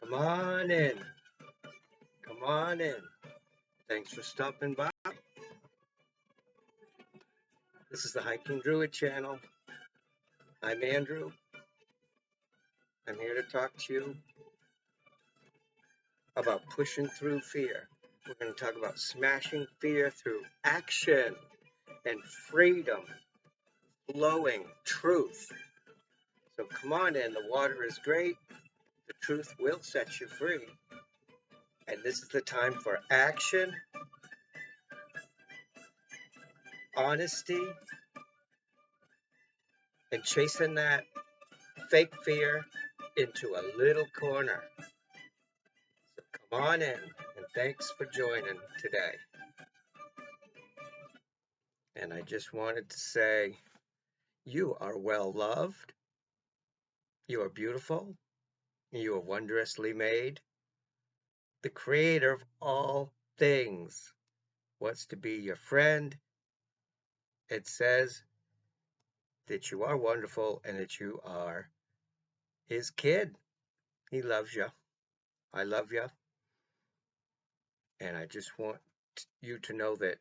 Come on in. Come on in. Thanks for stopping by. This is the Hiking Druid channel. I'm Andrew. I'm here to talk to you about pushing through fear. We're going to talk about smashing fear through action and freedom, flowing truth. So come on in. The water is great. The truth will set you free. And this is the time for action, honesty, and chasing that fake fear into a little corner. So come on in, and thanks for joining today. And I just wanted to say, you are well loved, you are beautiful, you are wondrously made. The creator of all things wants to be your friend. It says that you are wonderful and that you are his kid. He loves you. I love you. And I just want you to know that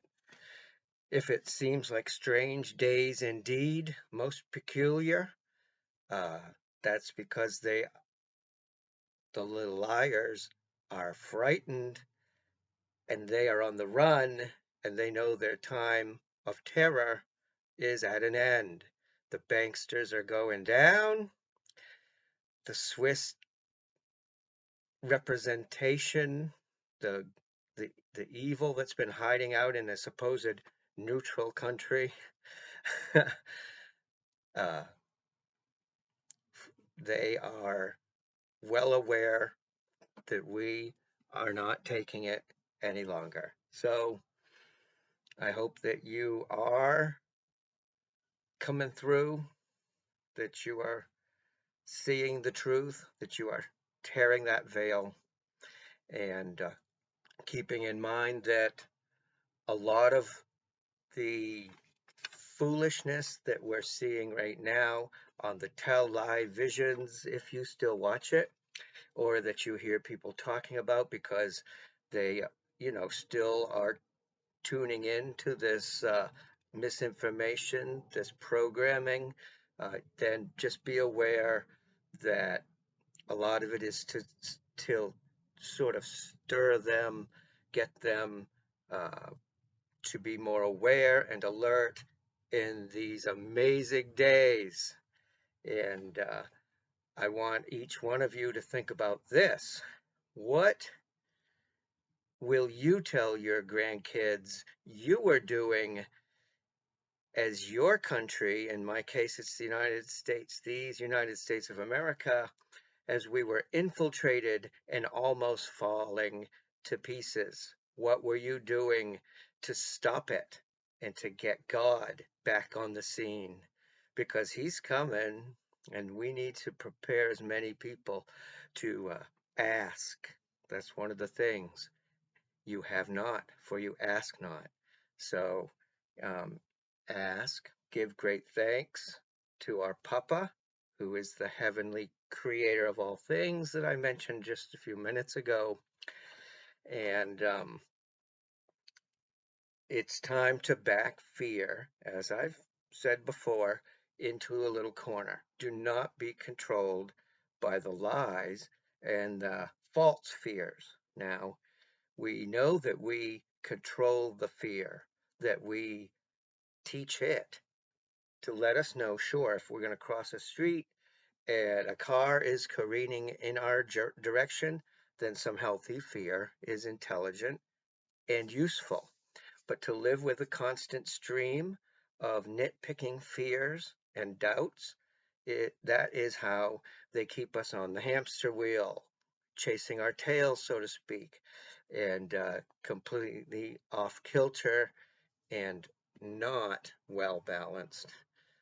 if it seems like strange days indeed, most peculiar, that's because the little liars, are frightened and they are on the run and they know their time of terror is at an end. The banksters are going down. The Swiss representation, the evil that's been hiding out in a supposed neutral country, uh, they are well aware that we are not taking it any longer. So I hope that you are coming through, that you are seeing the truth, that you are tearing that veil, and keeping in mind that a lot of the foolishness that we're seeing right now on the Tell Live Visions, if you still watch it, or that you hear people talking about because they, still are tuning in to this misinformation, this programming, then just be aware that a lot of it is to sort of stir them, get them to be more aware and alert in these amazing days. And I want each one of you to think about this. What will you tell your grandkids you were doing as your country? In my case, it's the United States, these United States of America, as we were infiltrated and almost falling to pieces. What were you doing to stop it and to get God back on the scene? Because he's coming, and we need to prepare as many people to ask. That's one of the things. You have not, for you ask not. So ask, give great thanks to our Papa, who is the heavenly creator of all things that I mentioned just a few minutes ago. And it's time to back fear, as I've said before, into a little corner. Do not be controlled by the lies and the false fears. Now, we know that we control the fear, that we teach it to let us know, sure, if we're going to cross a street and a car is careening in our direction, then some healthy fear is intelligent and useful. But to live with a constant stream of nitpicking fears and doubts, that is how they keep us on the hamster wheel, chasing our tails, so to speak, and completely off kilter and not well balanced.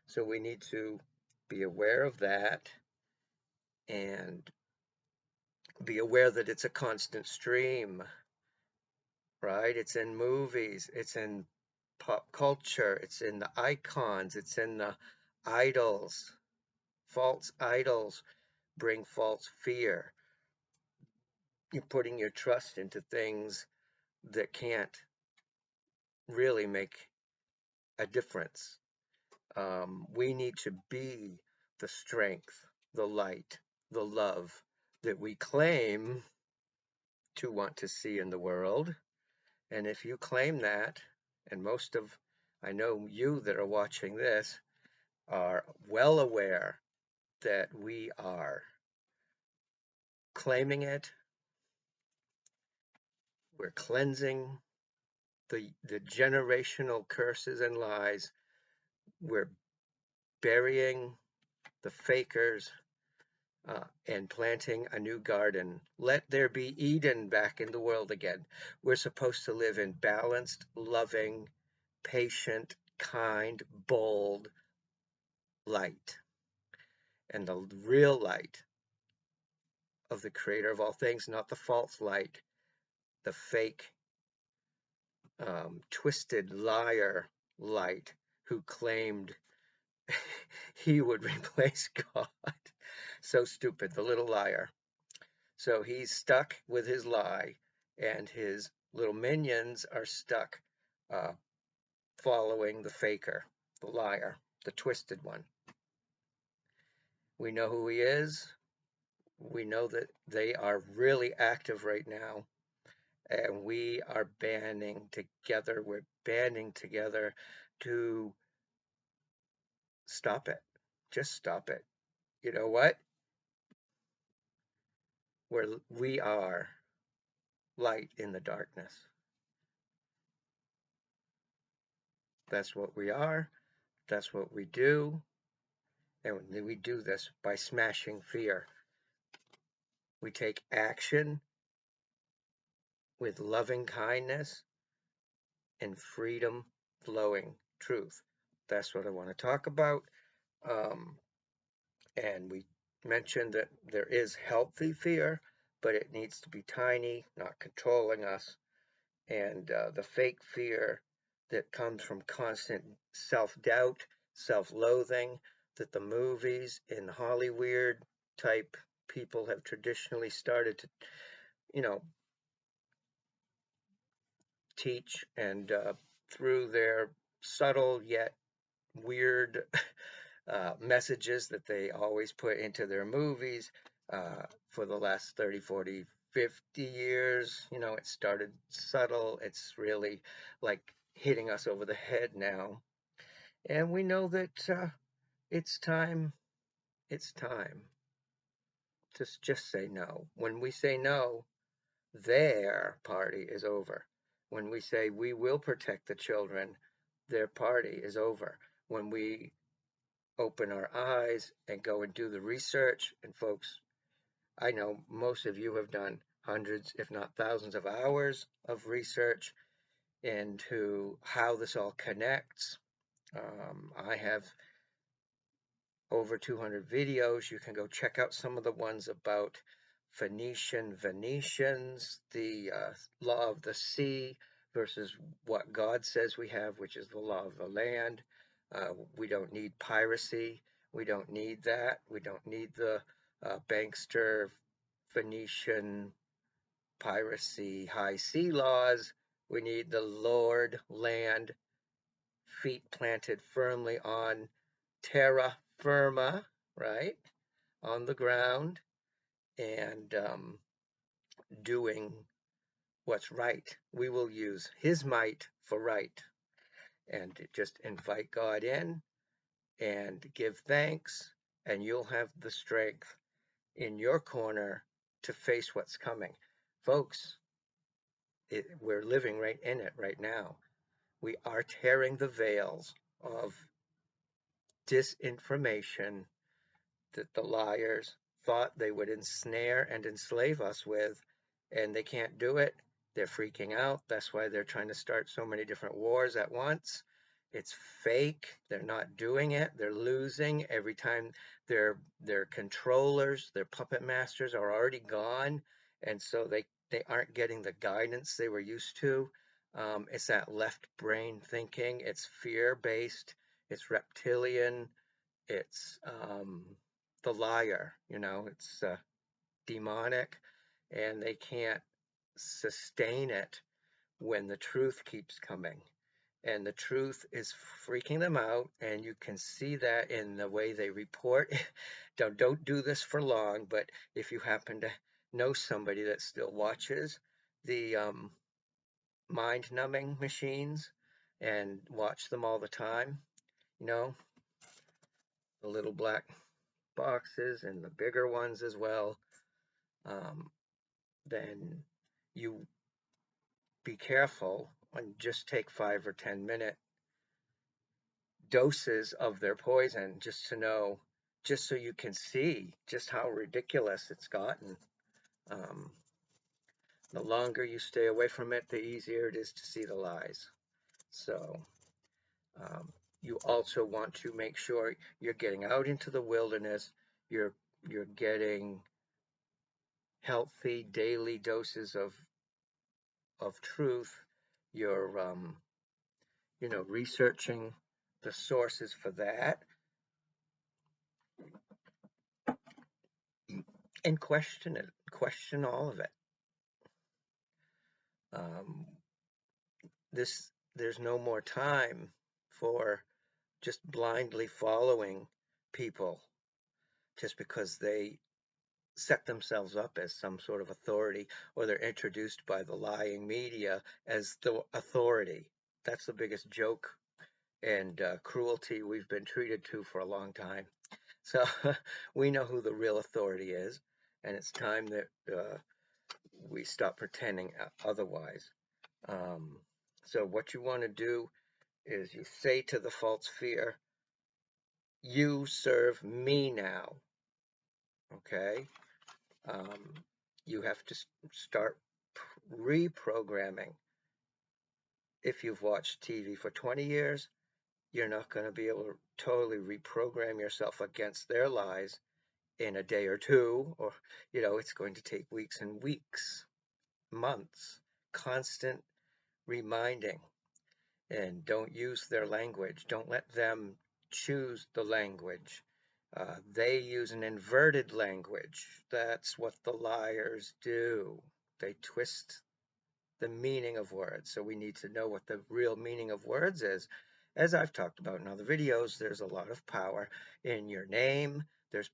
So we need to be aware of that and be aware that it's a constant stream, right? It's in movies, it's in pop culture, it's in the icons, it's in the idols. False idols bring false fear. you're putting your trust into things that can't really make a difference. We need to be the strength, the light, the love that we claim to want to see in the world. And if you claim that, and most of, I know you that are watching this are well aware that we are claiming it, we're cleansing the generational curses and lies, we're burying the fakers, and planting a new garden. Let there be Eden back in the world again. We're supposed to live in balanced, loving, patient, kind, bold light. And the real light of the creator of all things, not the false light, the fake, twisted liar light who claimed he would replace God. So stupid, the little liar. So he's stuck with his lie, and his little minions are stuck uh, following the faker, the liar, the twisted one. We know who he is. We know that they are really active right now, and we are banding together. We're banding together to stop it. Just stop it. You know what? We are light in the darkness. That's what we are. That's what we do. And we do this by smashing fear. We take action with loving kindness and freedom flowing truth. That's what I want to talk about. Um, and we mentioned that there is healthy fear, but it needs to be tiny, not controlling us. And the fake fear that comes from constant self-doubt, self-loathing, that the movies in Hollywood type people have traditionally started to, you know, teach, and through their subtle yet weird messages that they always put into their movies for the last 30, 40, 50 years. You know, it started subtle. It's really like hitting us over the head now. And we know that it's time, it's time to just say no. When we say no, their party is over. When we say we will protect the children, their party is over. When we open our eyes and go and do the research, and folks, I know most of you have done hundreds, if not thousands of hours of research into how this all connects. I have over 200 videos. You can go check out some of the ones about Venetians, the law of the sea versus what God says we have, which is the law of the land. We don't need piracy. We don't need that. We don't need the bankster Venetian piracy high sea laws. We need the Lord land, feet planted firmly on terra firma, right? On the ground, and doing what's right. We will use his might for right, and just invite God in and give thanks, and you'll have the strength in your corner to face what's coming. Folks, we're living right in it right now. We are tearing the veils of disinformation that the liars thought they would ensnare and enslave us with, and they can't do it. They're freaking out. That's why they're trying to start so many different wars at once. It's fake. They're not doing it. They're losing every time. Their controllers, their puppet masters are already gone, and so they aren't getting the guidance they were used to. It's that left brain thinking. It's fear based. It's reptilian. It's the liar, it's demonic. and they can't sustain it when the truth keeps coming. And the truth is freaking them out, and you can see that in the way they report. Don't do this for long, but if you happen to know somebody that still watches the mind numbing machines and watch them all the time, you know, the little black boxes and the bigger ones as well, um, then you be careful and just take 5 or 10 minute doses of their poison just to know, just so you can see just how ridiculous it's gotten. Um, the longer you stay away from it, the easier it is to see the lies. So um, you also want to make sure you're getting out into the wilderness. You're you're getting healthy daily doses of truth. You're researching the sources for that and question it, question all of it. Um, there's no more time for just blindly following people just because they set themselves up as some sort of authority, or they're introduced by the lying media as the authority. That's the biggest joke and cruelty we've been treated to for a long time. So we know who the real authority is, and it's time that we stop pretending otherwise. Um, so what you want to do is you say to the false fear, you serve me now. Okay? Um, you have to start reprogramming. If you've watched TV for 20 years, you're not going to be able to totally reprogram yourself against their lies in a day or two, or, it's going to take weeks and weeks, months, constant reminding. And don't use their language. Don't let them choose the language. They use an inverted language. That's what the liars do. They twist the meaning of words. So we need to know what the real meaning of words is. As I've talked about in other videos, there's a lot of power in your name. There's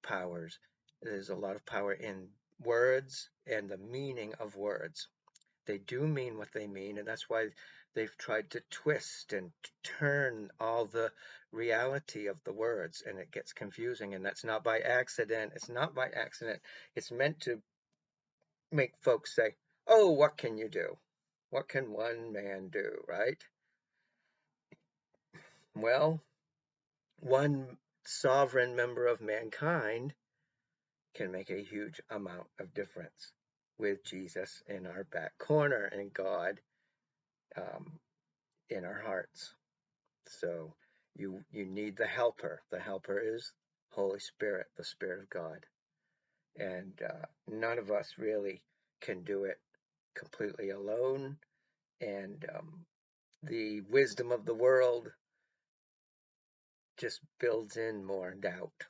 a lot of power in words and the meaning of words. They do mean what they mean, and that's why they've tried to twist and turn all the reality of the words, and it gets confusing, and that's not by accident. It's not by accident. It's meant to make folks say, oh, what can you do? What can one man do, right? Well, one sovereign member of mankind can make a huge amount of difference with Jesus in our back corner and God um, in our hearts. So you need the helper. The helper is Holy Spirit, the Spirit of God. And none of us really can do it completely alone. And the wisdom of the world just builds in more doubt.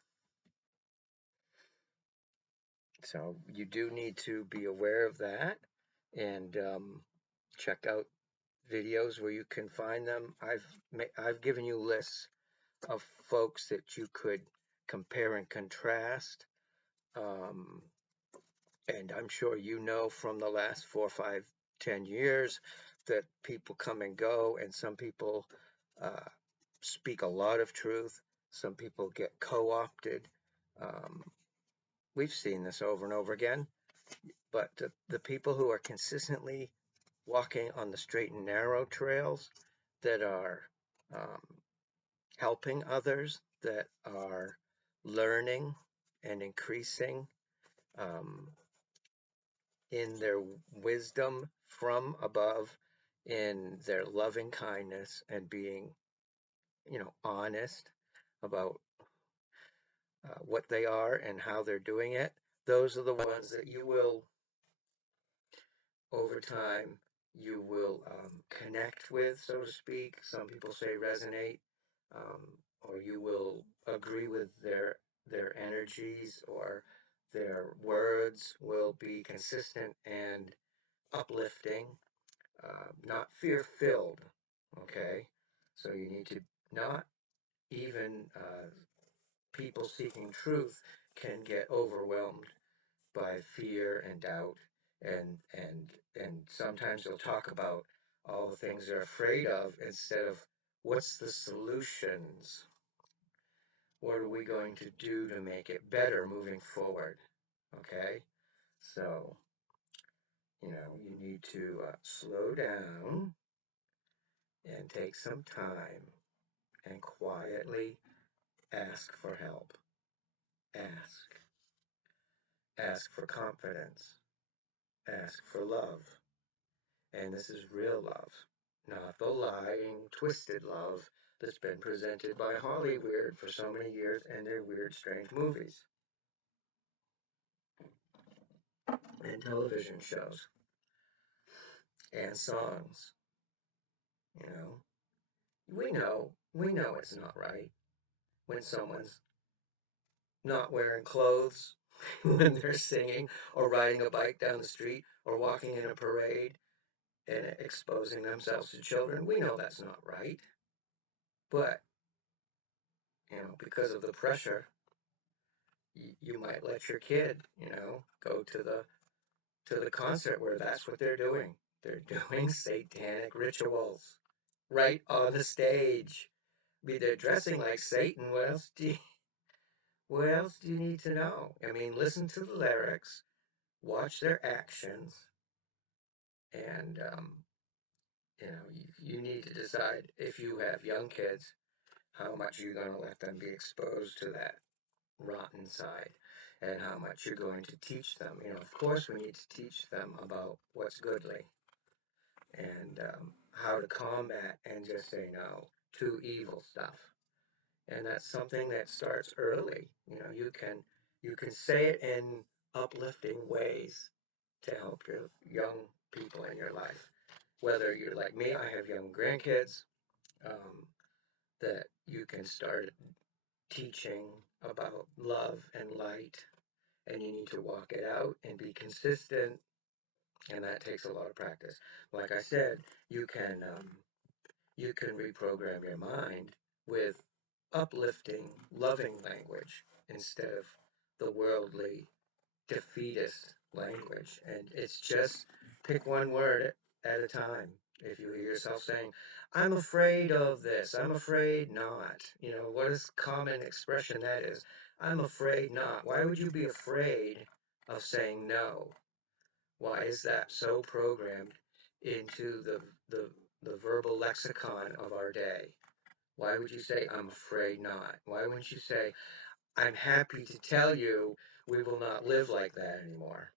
So you do need to be aware of that and check out videos where you can find them. I've given you lists of folks that you could compare and contrast. Um, and I'm sure you know from the last 4, 5, 10 years that people come and go, and some people uh, speak a lot of truth. Some people get co-opted. Um, we've seen this over and over again. But the people who are consistently walking on the straight and narrow trails, that are um, helping others, that are learning and increasing um, in their wisdom from above, in their loving kindness, and being, honest about what they are and how they're doing it. Those are the ones that you will, over time, you will connect with, so to speak. Some people say resonate, or you will agree with their energies, or Their words will be consistent and uplifting, not fear-filled, okay? So you need to not even people seeking truth can get overwhelmed by fear and doubt, and sometimes they'll talk about all the things they're afraid of instead of what's the solutions. What are we going to do to make it better moving forward? Okay, so you need to slow down and take some time and quietly ask for help. Ask for confidence. Ask for love. And this is real love, not the lying, twisted love that's been presented by Hollywood for so many years and their weird, strange movies and television shows and songs. You know, we know it's not right when someone's not wearing clothes when they're singing or riding a bike down the street or walking in a parade and exposing themselves to children. We know that's not right. But, because of the pressure, you might let your kid, go to the concert where that's what they're doing. They're doing satanic rituals right on the stage. I mean, they're dressing like Satan. What else do you need to know? I mean, listen to the lyrics, watch their actions, and you need to decide if you have young kids how much you're going to let them be exposed to that rotten side and how much you're going to teach them. Of course, we need to teach them about what's goodly and how to combat and just say no to evil stuff. And that's something that starts early. You can say it in uplifting ways to help your young people in your life. Whether you're like me, I have young grandkids, um, that you can start teaching about love and light, and you need to walk it out and be consistent, and that takes a lot of practice. Like I said, you can reprogram your mind with uplifting, loving language instead of the worldly, defeatist language. And it's just pick one word at a time. If you hear yourself saying, I'm afraid of this, I'm afraid not. What is common expression that is? I'm afraid not. Why would you be afraid of saying no? Why is that so programmed into the, the verbal lexicon of our day? Why would you say, I'm afraid not? Why wouldn't you say, I'm happy to tell you we will not live like that anymore?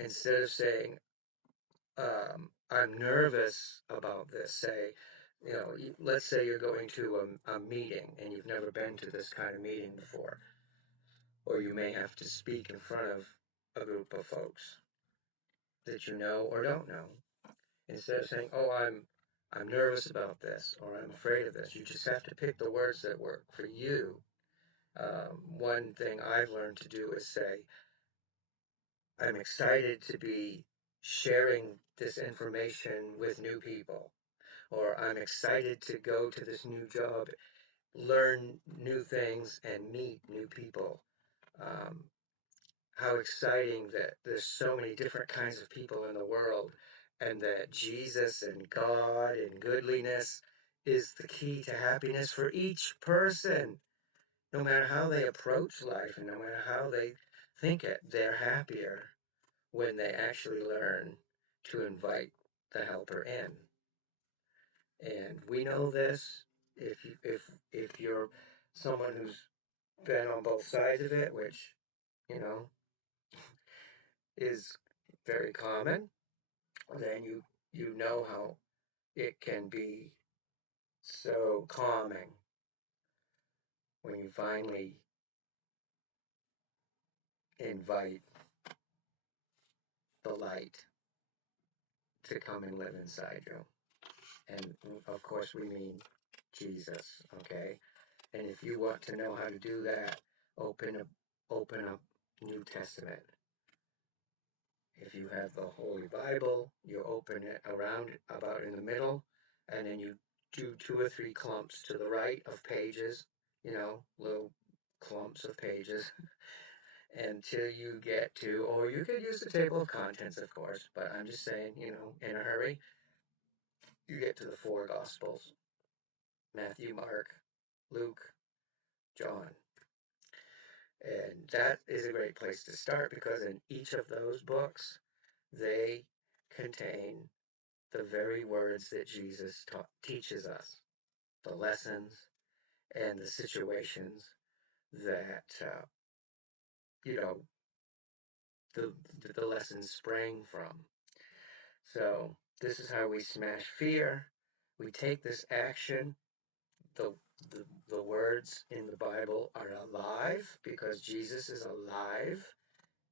Instead of saying, I'm nervous about this, say, let's say you're going to a meeting and you've never been to this kind of meeting before, or you may have to speak in front of a group of folks that you know or don't know. Instead of saying, "Oh, I'm nervous about this," or "I'm afraid of this," you just have to pick the words that work for you. One thing I've learned to do is say, "I'm excited to be sharing this information with new people," or "I'm excited to go to this new job, learn new things, and meet new people." Um, how exciting that there's so many different kinds of people in the world, and that Jesus and God and goodliness is the key to happiness for each person. No matter how they approach life and no matter how they think it, they're happier when they actually learn to invite the helper in. And we know this if you're someone who's been on both sides of it, which you know is very common, then you know how it can be so calming when you finally invite the light to come and live inside you. And of course, we mean Jesus, okay? And if you want to know how to do that, open up New Testament. If you have the Holy Bible, you open it around about in the middle, and then you do 2 or 3 clumps to the right of pages, little clumps of pages, until you get to, or you could use the table of contents, of course, but I'm just saying, in a hurry, you get to the 4 Gospels: Matthew, Mark, Luke, John. And that is a great place to start, because in each of those books, they contain the very words that Jesus teaches us, the lessons and the situations that, you know, the, the lessons sprang from. So this is how we smash fear. We take this action. The, the words in the Bible are alive because Jesus is alive.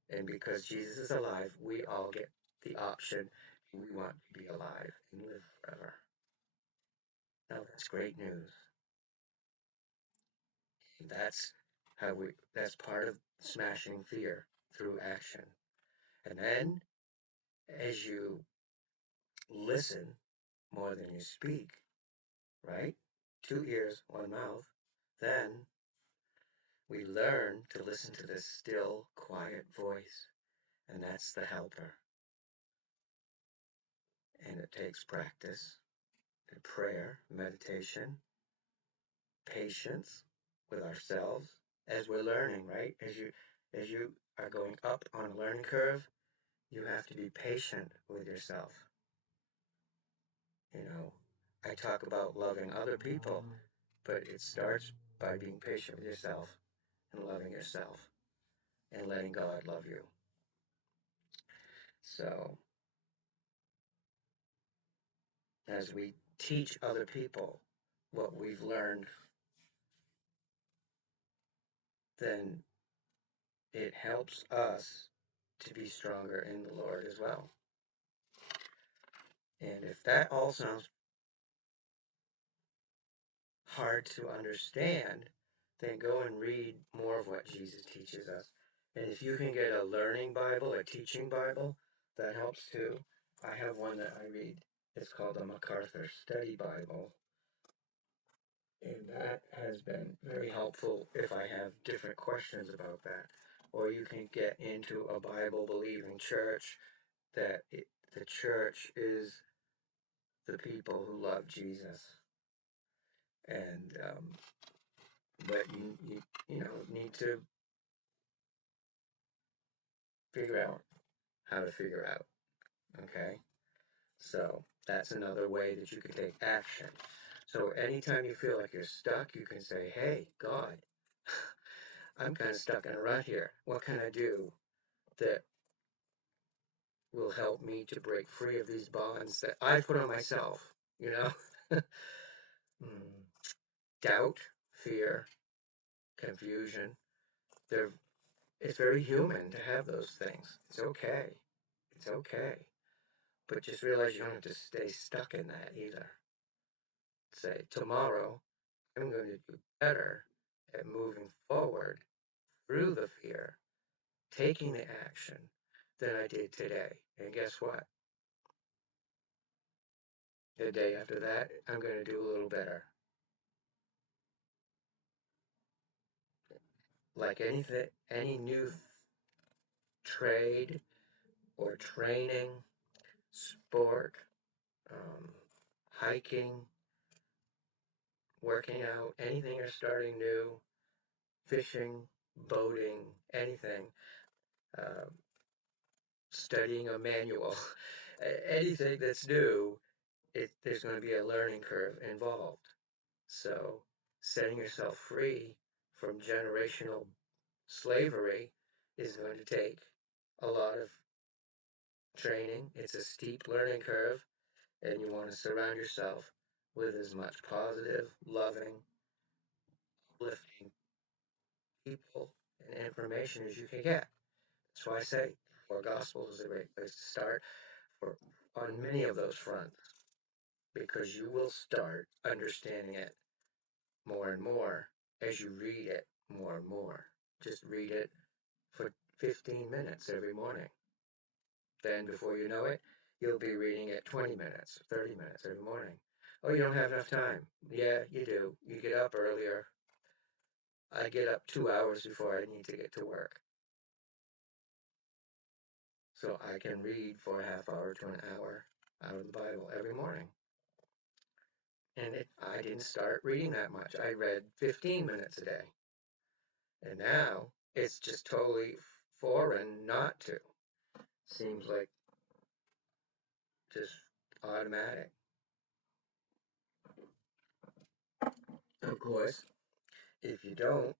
And because Jesus is alive, we all get the option. We want to be alive and live forever. Now that's great news. That's part of smashing fear through action. And then as you listen more than you speak, right? 2 ears, 1 mouth, then we learn to listen to this still, quiet voice, and that's the helper. And it takes practice, and prayer, meditation, patience with ourselves as we're learning, right? As you are going up on a learning curve, you have to be patient with yourself. I talk about loving other people, but it starts by being patient with yourself and loving yourself and letting God love you. So as we teach other people what we've learned, then it helps us to be stronger in the Lord as well. And if that all sounds hard to understand, then go and read more of what Jesus teaches us. And if you can get a learning Bible, a teaching Bible, that helps too. I have one that I read. It's called the MacArthur Study Bible. And that has been very helpful if I have different questions about that. Or you can get into a Bible-believing church that the church is the people who love Jesus. And but you need to figure out how to figure out. Okay, so that's another way that you can take action. So anytime you feel like you're stuck, you can say, "Hey, God, I'm kind of stuck in a rut here. What can I do that will help me to break free of these bonds that I put on myself?" You know, doubt, fear, confusion. It's very human to have those things. It's okay. It's okay. But just realize you don't have to stay stuck in that either. Say, tomorrow, I'm going to do better at moving forward through the fear, taking the action than I did today. And guess what? The day after that, I'm going to do a little better. Like anything, any new trade or training, sport, hiking, working out, anything you're starting new, fishing, boating, anything, studying a manual, anything that's new, there's going to be a learning curve involved. So setting yourself free from generational slavery is going to take a lot of training. It's a steep learning curve, and you want to surround yourself with as much positive, loving, uplifting people and information as you can get. That's why I say 4 Gospels is a great place to start on many of those fronts, because you will start understanding it more and more as you read it more and more. Just read it for 15 minutes every morning. Then before you know it, you'll be reading it 20 minutes, 30 minutes every morning. Oh, you don't have enough time. Yeah, you do. You get up earlier. I get up 2 hours before I need to get to work. So I can read for a half hour to an hour out of the Bible every morning. And I didn't start reading that much. I read 15 minutes a day. And now it's just totally foreign not to. Seems like just automatic. Of course, if you don't,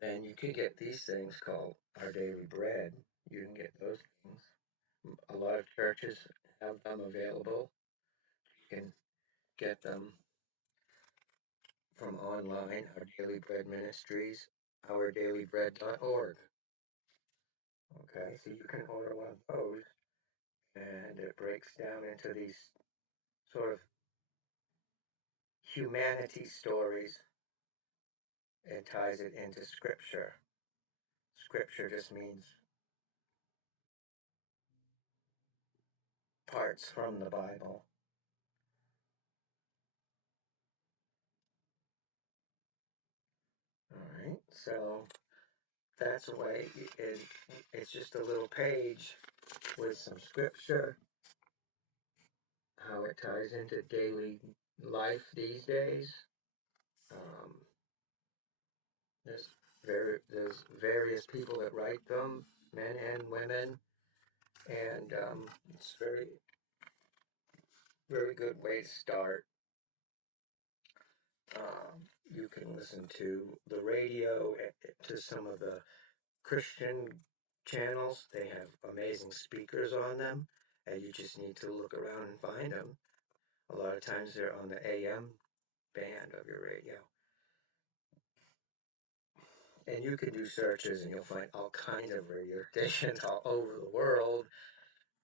then you can get these things called Our Daily Bread. You can get those things. A lot of churches have them available. You can get them from online, Our Daily Bread Ministries, ourdailybread.org. Okay, so you can order one of those, and it breaks down into these sort of humanity stories and ties it into scripture. Scripture just means parts from the Bible. All right, so that's a way. It's just a little page with some scripture, how it ties into daily life these days. Um, there's various people that write them, men and women, and it's very good way to start. You can listen to the radio, to some of the Christian channels. They have amazing speakers on them, and you just need to look around and find them. A lot of times they're on the AM band of your radio. And you can do searches and you'll find all kinds of radio stations all over the world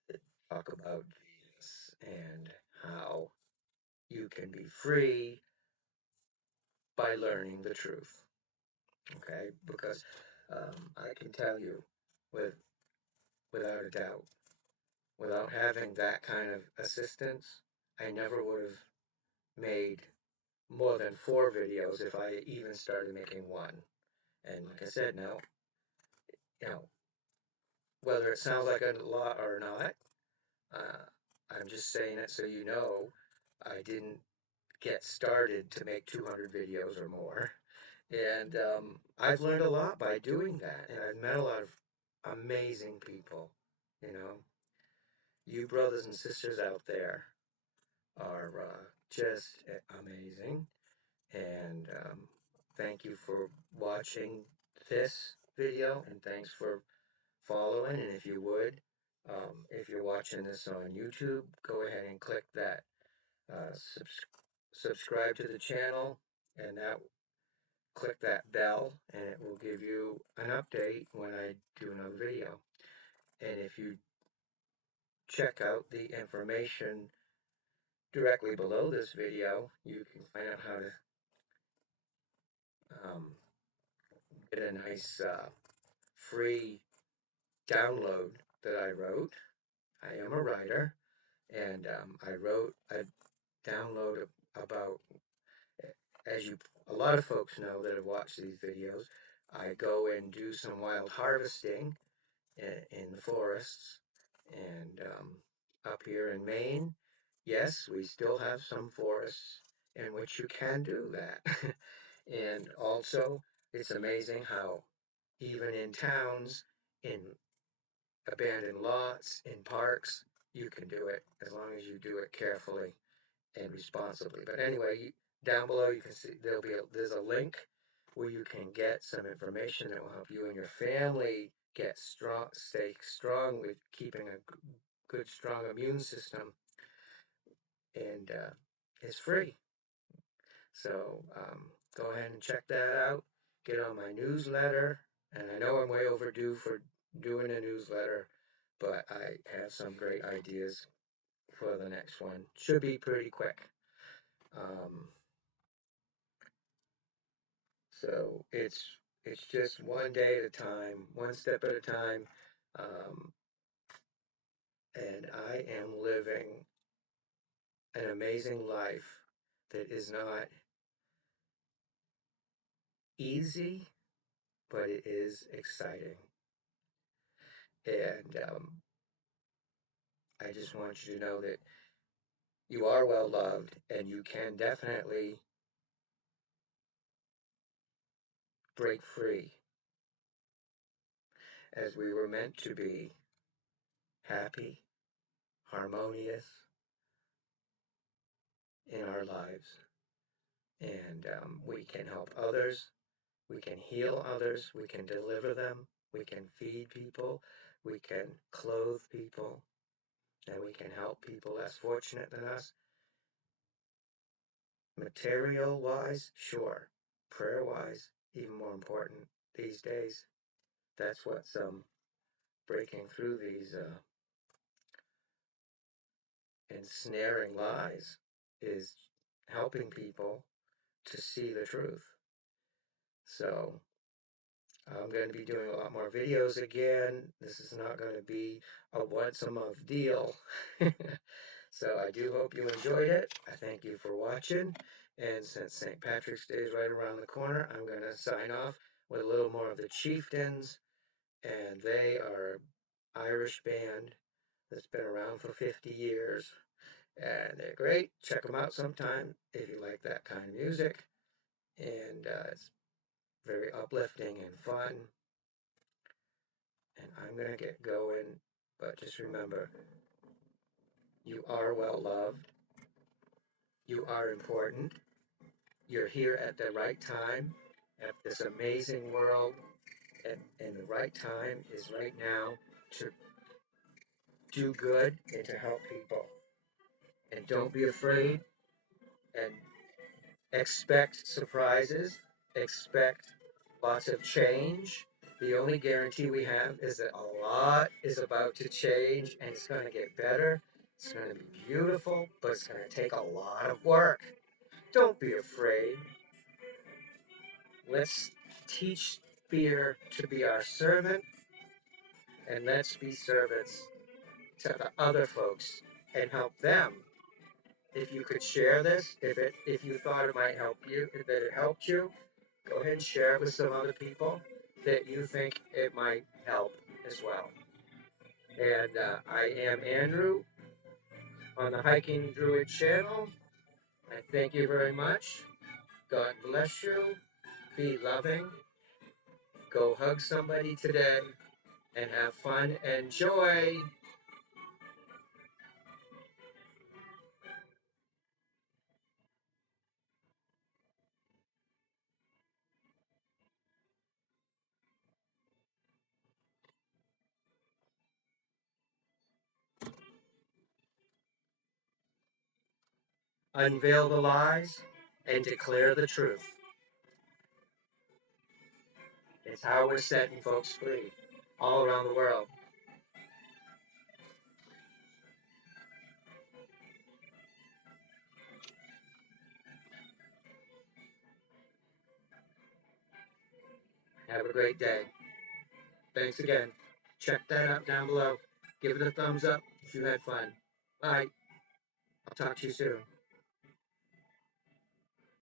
that talk about Jesus and how you can be free by learning the truth. Okay? Because I can tell you without a doubt, without having that kind of assistance, I never would have made more than 4 videos if I even started making one. And like I said, now, you know, whether it sounds like a lot or not, I'm just saying it so you know I didn't get started to make 200 videos or more. And I've learned a lot by doing that. And I've met a lot of amazing people. You know, you brothers and sisters out there are just amazing. And thank you for watching this video. And thanks for following. And if you would, if you're watching this on YouTube, go ahead and click that subscribe to the channel, and click that bell, and it will give you an update when I do another video. And if you check out the information directly below this video, you can find out how to get a nice free download that I wrote. I am a writer, and I wrote a download about, as a lot of folks know that have watched these videos, I go and do some wild harvesting in the forests, and up here in Maine, yes, we still have some forests in which you can do that. And also, it's amazing how even in towns, in abandoned lots, in parks, you can do it as long as you do it carefully and responsibly. But anyway, down below you can see there's a link where you can get some information that will help you and your family stay strong with keeping a good, strong immune system, and it's free. So go ahead and check that out. Get on my newsletter, and I know I'm way overdue for doing a newsletter, but I have some great ideas for the next one. Should be pretty quick. So it's It's just one day at a time, one step at a time. Um, and I am living an amazing life that is not easy, but it is exciting. And I just want you to know that you are well loved and you can definitely break free as we were meant to be happy, harmonious in our lives. And we can help others, we can heal others, we can deliver them, we can feed people, we can clothe people, and we can help people less fortunate than us. Material wise, sure. Prayer wise, even more important these days. That's what's breaking through these ensnaring lies, is helping people to see the truth. So I'm going to be doing a lot more videos again. This is not going to be a once a month deal. So I do hope you enjoyed it. I thank you for watching. And since St. Patrick's Day is right around the corner, I'm going to sign off with a little more of the Chieftains. And they are an Irish band that's been around for 50 years. And they're great. Check them out sometime if you like that kind of music. And it's very uplifting and fun. And I'm going to get going. But just remember, you are well loved. You are important. You're here at the right time, at this amazing world. And the right time is right now to do good and to help people. And don't be afraid and expect surprises, expect lots of change. The only guarantee we have is that a lot is about to change and it's going to get better. It's going to be beautiful, but it's going to take a lot of work. Don't be afraid. Let's teach fear to be our servant, and let's be servants to the other folks and help them. If you could share this, if you thought it might help you, that it helped you, go ahead and share it with some other people that you think it might help as well. And I am Andrew on the Hiking Druid channel. I thank you very much. God bless you. Be loving. Go hug somebody today and have fun and joy. Unveil the lies and declare the truth. It's how we're setting folks free all around the world. Have a great day. Thanks again. Check that out down below. Give it a thumbs up if you had fun. Bye. I'll talk to you soon.